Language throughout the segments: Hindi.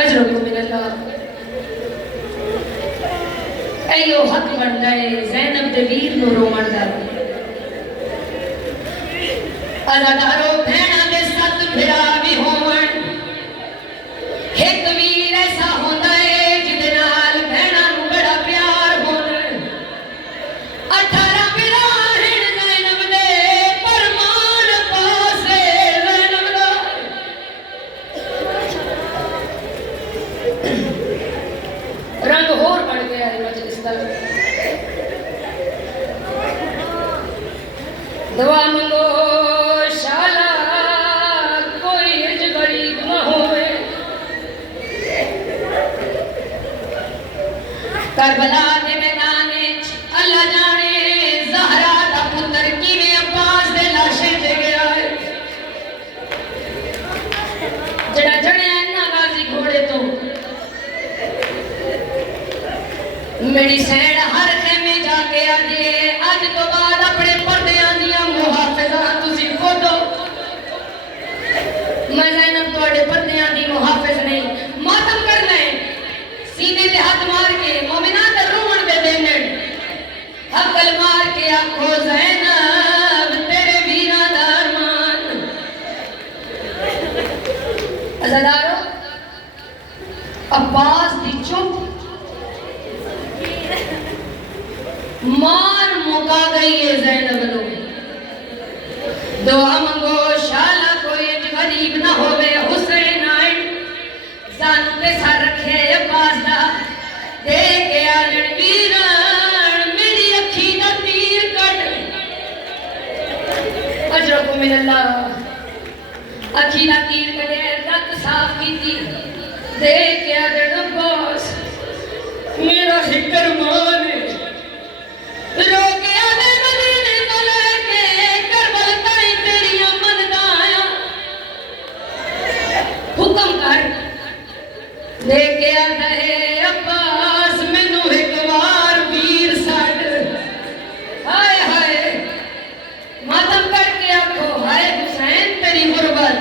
अजरको मिनल्लाह एयो हक बनदा है ज़ैनब दे वीर नु रोवण दा अज़ादारो भैणा दे सत फिरा भी होवण एक वीर ऐसा होंदा है जिदे नाल भैणा नु बड़ा प्यार होंदा 18 फिरा हिण ज़ैनब दे परमान पासे ज़ैनब दा रंग होर बढ़ गया है मजलिस दा दुआ मंगो शाला कोई अज गरीब न होवे करबला दे मैदान विच अल्लाह जाने ज़हरा दा पुत्र किवें अब्बास दे लाशे ते गया है जड़ा जड़िया इन्ना गाजी घोड़े तो मेरी सैन हर खेमे जाके आजे अज तो बाद अपने पर्दियां दियां मुहाफिजा तुसी खोदो मैं ज़ैनब तोड़े पर्दियां दी मुहाफिज नहीं मातम करना है सीने ते हाथ मार के मोमिना ते रोवण दे देने हकल मार के आखो ज़ैनब तेरे वीरा दा अरमान अज़ादारो अब्बास दी चुप मार मुका गई है ज़ैनब नु दुआ मंगो शाला कोई गरीब ना होवे हुसैन आइन जान पे सर रखे अब्बास दा दे के आलन वीरन मेरी अखी दा तीर कट अजरको मिनल्लाह अखी दा तीर कटे रत साफ कीती दे के आलन अब्बास मेरा हिकर मान रोके आदे मदीने तो लेके करबल ताई तेरियां मनदा आया हुक्म कर लेके आंदा है अब्बास मैनू एक बार वीर साड हाय हाय मातम करके आखो हाय हुसैन तेरी गुरबत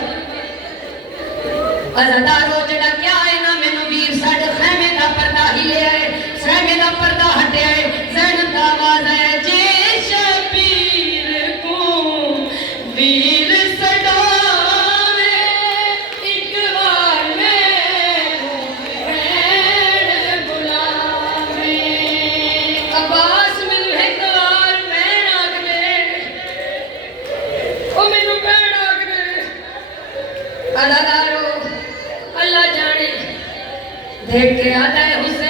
अज़ादारो जड़ा क्या है ना मैनू वीर साड खैमे दा पर्दा ही ले आए खैमे दा पर्दा हटे आए ज़ैनब दा आवाज आया जे शबीर को वीर सडावे एक बार मैनू भैण बुलावे अब्बास मैनू एक बार भैण आख दे ओ मैनू भैण आख दे अज़ादारो अल्लाह जाने देख के आता है हुसैन